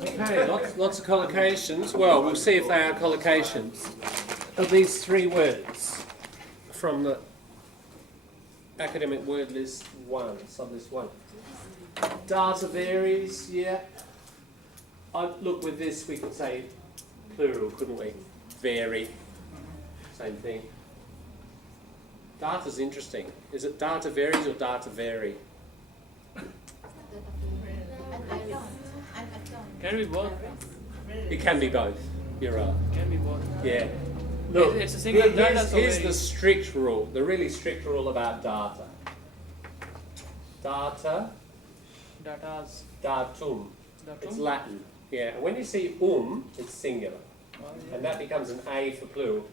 Okay, lots of collocations. Well, we'll see if they are collocations of these three words from the academic word list 1, sublist 1. Data varies, yeah. Look, with this we could say plural, couldn't we? Vary, same thing. Data's interesting. Is it data varies or data vary? Can be both. It can be both. You're right. Can be both. Yeah. Look, it's a single data. Here's the strict rule, the really strict rule about data. Data, Datas. datum. It's Datum. Latin. Yeah. And when you see it's singular, and that becomes an A for plural.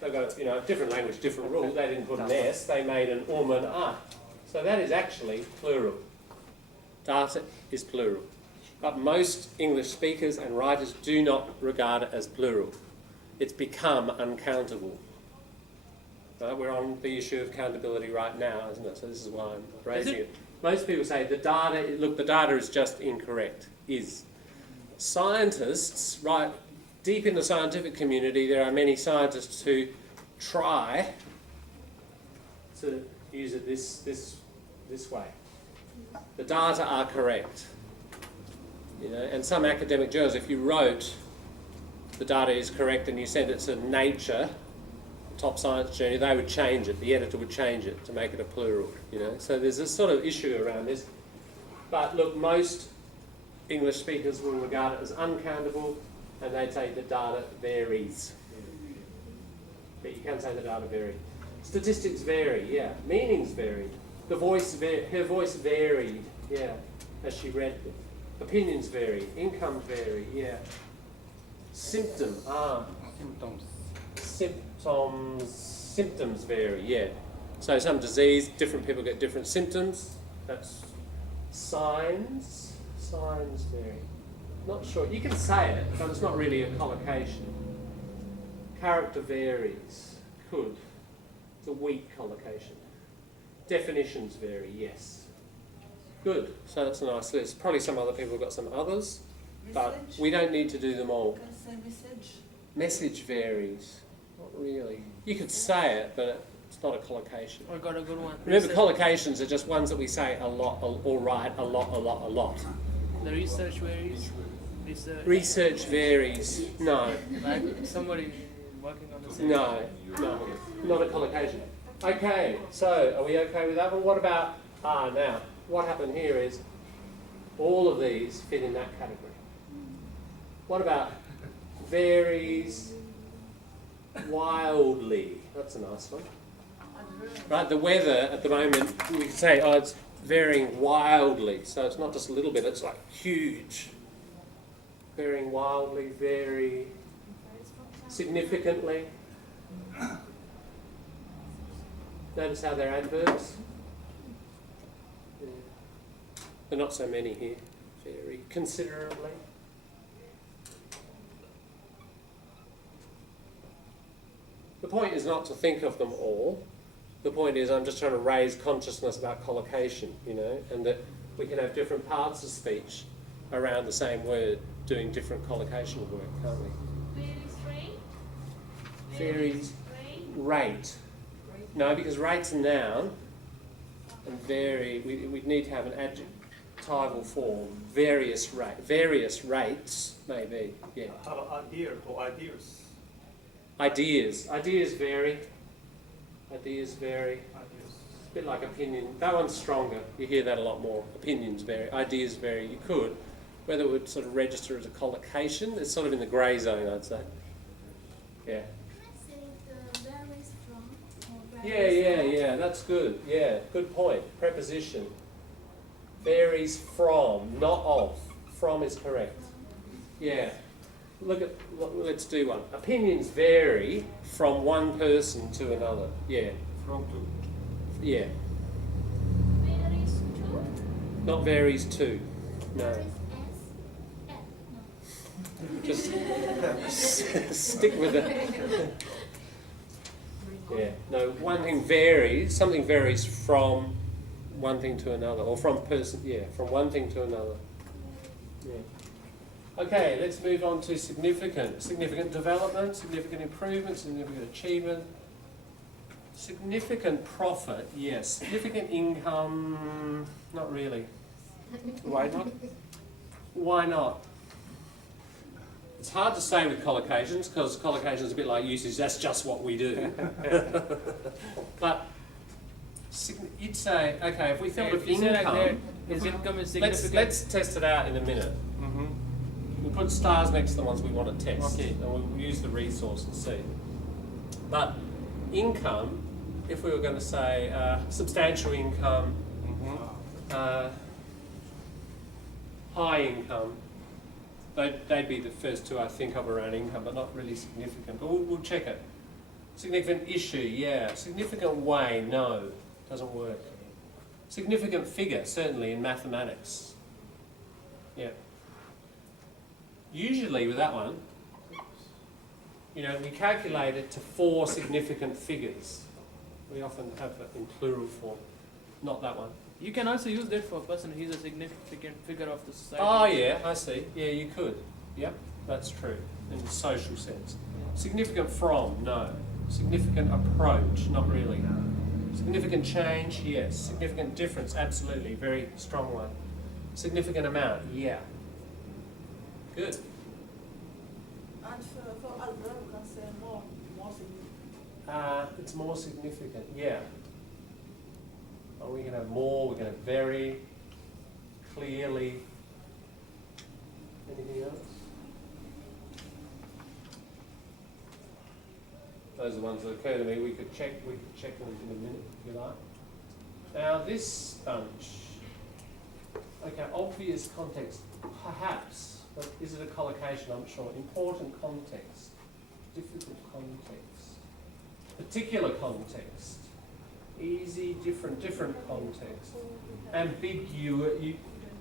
They've got different language, different rule. They didn't put an S. They made an and a. So that is actually plural. Data is plural. But most English speakers and writers do not regard it as plural. It's become uncountable. We're on the issue of countability right now, isn't it? So this is why I'm raising it. Most people say the data is just incorrect. Scientists, right, deep in the scientific community, there are many scientists who try to use it this way. The data are correct. And some academic journals, if you wrote the data is correct and you sent it to Nature, top science journal, they would change it. The editor would change it to make it a plural. So there's this sort of issue around this. But look, most English speakers will regard it as uncountable, and they'd say the data varies. But you can say the data varies. Statistics vary, yeah. Meanings vary. Her voice varied, yeah, as she read them. Opinions vary. Incomes vary, yeah. Symptoms vary, yeah. So some disease, different people get different symptoms. That's signs. Signs vary. Not sure. You can say it, but it's not really a collocation. Character varies. Could. It's a weak collocation. Definitions vary, yes. Good. So that's a nice list. Probably some other people have got some others, but we don't need to do them all. Can I say message? Message varies. Not really. You could say it, but it's not a collocation. I got a good one. Remember, collocations are just ones that we say a lot, or write a lot. The research varies. Research varies. No. Like somebody working on the same. No. Not a collocation. Okay, so are we okay with that one? What about now? What happened here is all of these fit in that category. What about varies wildly? That's a nice one. Right, the weather at the moment, we can say, it's varying wildly. So it's not just a little bit, it's like huge. Varying wildly, vary significantly. Notice how they're adverbs. Yeah. There are not so many here. Vary considerably. The point is not to think of them all. The point is I'm just trying to raise consciousness about collocation, and that we can have different parts of speech around the same word doing different collocation work, can't we? Varies rate. No, because rate's a noun, and vary, we'd need to have an adjectival form. Various rates, maybe, yeah. How about idea or ideas? Ideas vary. Ideas vary. A bit like opinion. That one's stronger. You hear that a lot more. Opinions vary. Ideas vary. You could. Whether it would sort of register as a collocation, it's sort of in the grey zone, I'd say. Yeah. Yeah, that's good. Yeah, good point. Preposition. Varies from, not of. From is correct. Yeah. Let's do one. Opinions vary from one person to another. Yeah. From to. Yeah. Varies to? Not varies to. No. Just stick with it. Yeah. No, one thing varies, something varies from one thing to another, or from one thing to another. Yeah. Okay, let's move on to significant. Significant development, significant improvement, significant achievement. Significant profit, yes. Significant income, not really. Why not? Why not? It's hard to say with collocations because collocations are a bit like usage, that's just what we do. But you'd say, okay, if we thought of If you say like income, that, his income is significant. let's test it out in a minute. Mm-hmm. We'll put stars next to the ones we want to test, Okay. and we'll use the resource and see. But income, if we were going to say substantial income, high income, they'd be the first two I think of around income, but not really significant. But we'll check it. Significant issue, yeah. Significant way, no, doesn't work. Significant figure, certainly in mathematics. Yeah. Usually with that one, you know, we calculate it to 4 significant figures. We often have it in plural form, not that one. You can also use that for a person who is a significant figure of the society. Oh yeah, I see. Yeah, you could. Yep, that's true, in the social sense. Significant from, no. Significant approach, not really. Significant change, yes. Significant difference, absolutely, very strong one. Significant amount, yeah. Good. And for algebra, we can say more significant. It's more significant, yeah. Oh, we can have more, we can have very, clearly. Anything else? Those are the ones that occur to me. We could check them in a minute if you like. Now this bunch. Okay, obvious context, perhaps, but is it a collocation? I'm sure. Important context, difficult context, particular context, easy, different context, ambiguous.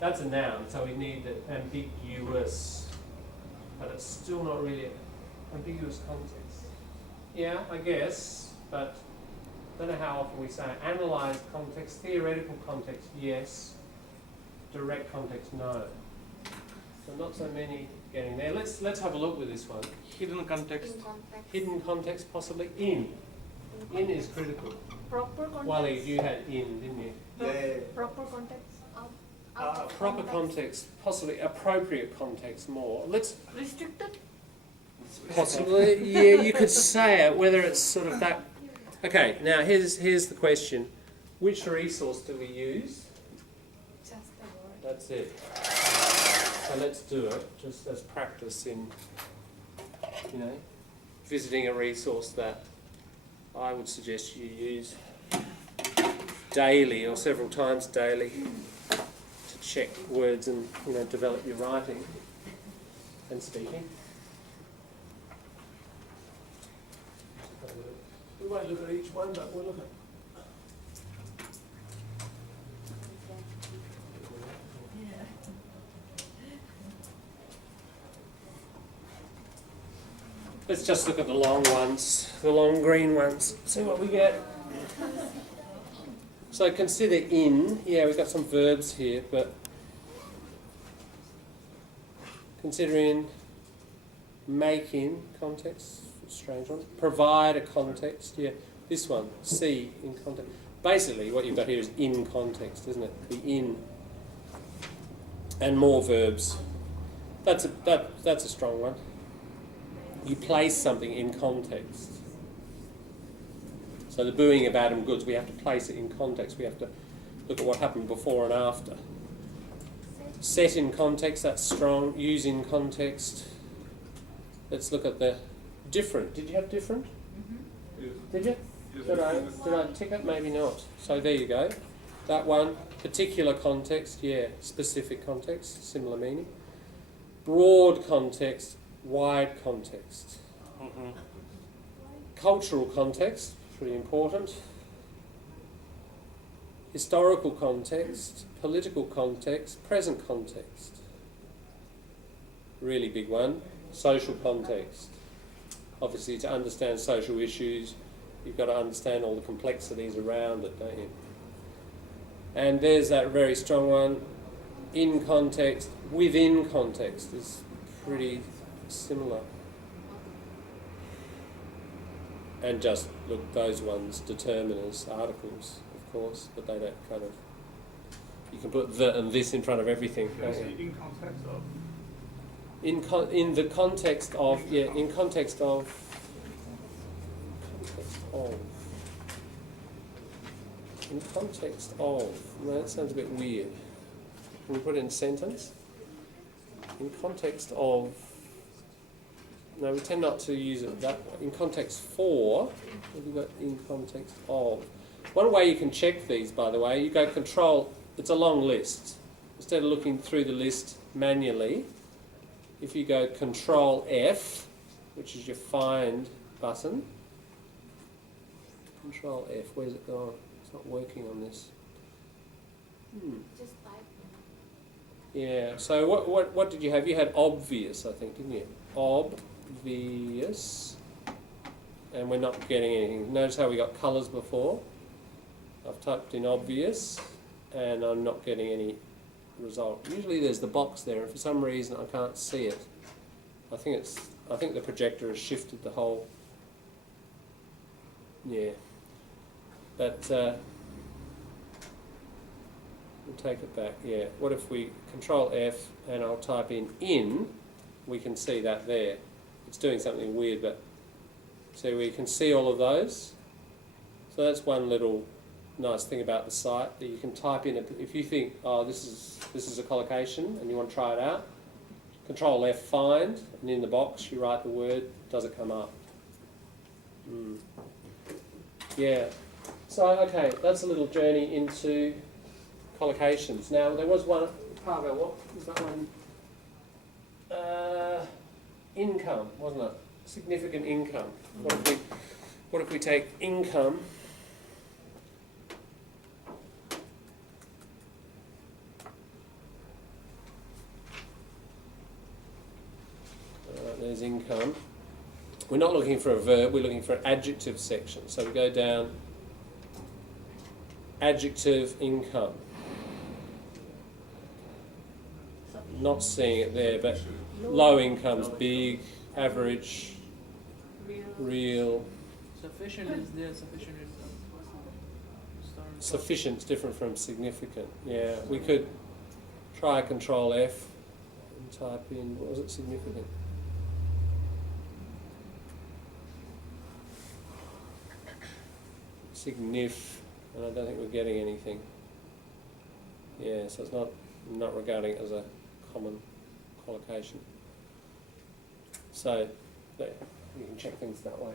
That's a noun, so we need the ambiguous, but it's still not really ambiguous context. Yeah, I guess, but I don't know how often we say it. Analyzed context, theoretical context, yes. Direct context, no. So not so many getting there. Let's have a look with this one. Hidden context. In context. Hidden context, possibly. In is critical. Proper context. Wally, you had in, didn't you? Yeah. Proper context. Out of Proper context, possibly appropriate context more. Let's Restricted. possibly, yeah, you could say it, whether it's sort of that. Okay, now here's the question. Which resource do we use? Just the word. That's it. So let's do it, just as practice in, you know, visiting a resource that I would suggest you use daily or several times daily to check words and, you know, develop your writing and speaking. We won't look at each one, but we'll look at. Let's just look at the long ones, the long green ones, see what we get. So consider in, yeah, we've got some verbs here, but consider in, make in, context, strange one, provide a context, yeah, this one, see in context. Basically what you've got here is in context, isn't it? The in. And more verbs. That's a strong one. You place something in context. So the booing of Adam Goods, we have to place it in context. We have to look at what happened before and after. Set in context, that's strong. Use in context. Let's look at the different. Did you have different? Did you? Did I tick it? Maybe not. So there you go. That one. Particular context, yeah. Specific context, similar meaning. Broad context, wide context. Cultural context, pretty important. Historical context, political context, present context. Really big one. Social context. Obviously, to understand social issues, you've got to understand all the complexities around it, don't you? And there's that very strong one. In context, within context is pretty similar. And just look, those ones determiners, articles, of course, but they don't kind of. You can put the and this in front of everything. Yes, in context of. In the context of, yeah, in context of. In context of. No, that sounds a bit weird. Can we put it in a sentence? In context of. No, we tend not to use it that way. In context for, what have we got in context of? One way you can check these, by the way, you go control, it's a long list. Instead of looking through the list manually, if you go control F, which is your find button, control F, where's it gone? It's not working on this. Just type. Yeah, so what did you have? You had obvious, I think, didn't you? Obvious. And we're not getting anything. Notice how we got colours before? I've typed in obvious and I'm not getting any result. Usually there's the box there and for some reason I can't see it. I think the projector has shifted the whole. Yeah. But we'll take it back. Yeah. What if we control F and I'll type in, we can see that there. It's doing something weird, but so we can see all of those. So that's one little nice thing about the site, that you can type in, if you think, oh, this is a collocation and you want to try it out, control F find, and in the box you write the word, does it come up? Yeah. So, okay, that's a little journey into collocations. Now, there was one, Pavel, what was that one? Income, wasn't it? Significant income. What if we take income? There's income. We're not looking for a verb, we're looking for an adjective section. So we go down, adjective income. Not seeing it there, but low income's big, average, real. Sufficient is there, sufficient is Sufficient's different from significant. Yeah, we could try control F and type in, what was it, significant? Signif, and I don't think we're getting anything. Yeah, so it's not regarding it as a common collocation. So there, you can check things that way.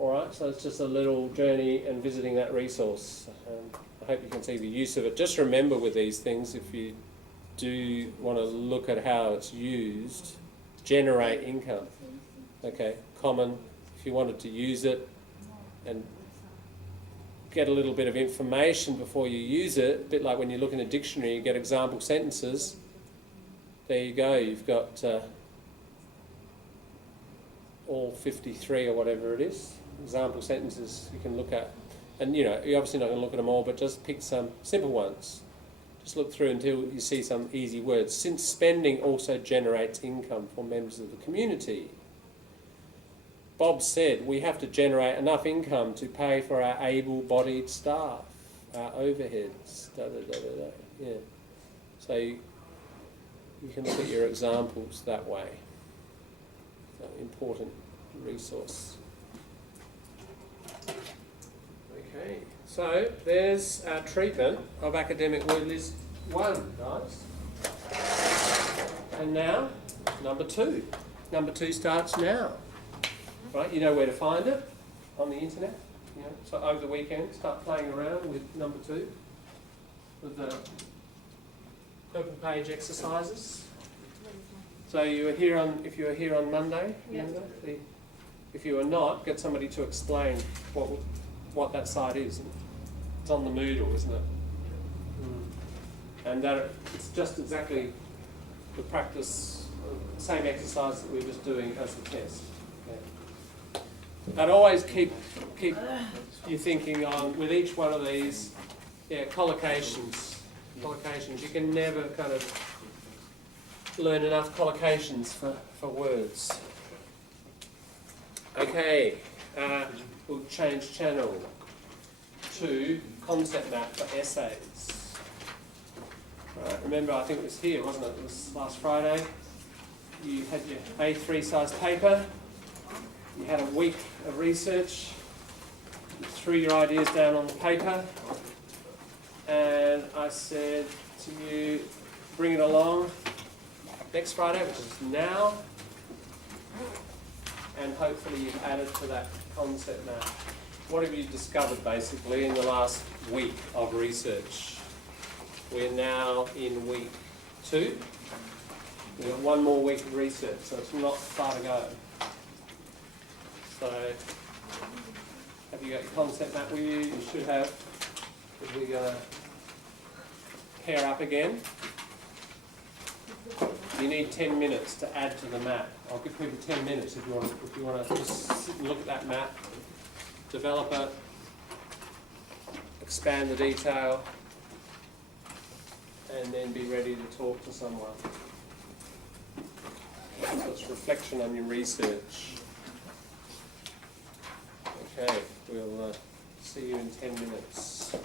Alright, so it's just a little journey and visiting that resource. I hope you can see the use of it. Just remember with these things, if you do want to look at how it's used, generate income. Okay, common, if you wanted to use it and get a little bit of information before you use it, a bit like when you look in a dictionary, you get example sentences. There you go, you've got all 53 or whatever it is, example sentences you can look at. And you're obviously not going to look at them all, but just pick some simple ones. Just look through until you see some easy words. Since spending also generates income for members of the community. Bob said we have to generate enough income to pay for our able-bodied staff, our overheads, Yeah. So you can look at your examples that way. So important resource. Okay, so there's our treatment of academic word list 1, guys. And now, number 2. Number 2 starts now. Right, you know where to find it on the internet. So over the weekend, start playing around with number 2, with the purple page exercises. So you were here if you were here on Monday, remember? If you were not, get somebody to explain what that site is. It's on the Moodle, isn't it? And that it's just exactly the practice, same exercise that we were just doing as the test. And always keep you thinking on, with each one of these, collocations. You can never kind of learn enough collocations for words. Okay, we'll change channel to concept map for essays. Right, remember, I think it was here, wasn't it? It was last Friday. You had your A3 size paper. You had a week of research. You threw your ideas down on the paper. And I said to you, bring it along next Friday, which is now. And hopefully you've added to that concept map. What have you discovered basically in the last week of research? We're now in week 2. We've got one more week of research, so it's not far to go. So, have you got your concept map with you? You should have. Because we're going to pair up again. You need 10 minutes to add to the map. I'll give people 10 minutes if you want to just sit and look at that map, develop it, expand the detail, and then be ready to talk to someone. So it's reflection on your research. Okay, we'll see you in 10 minutes.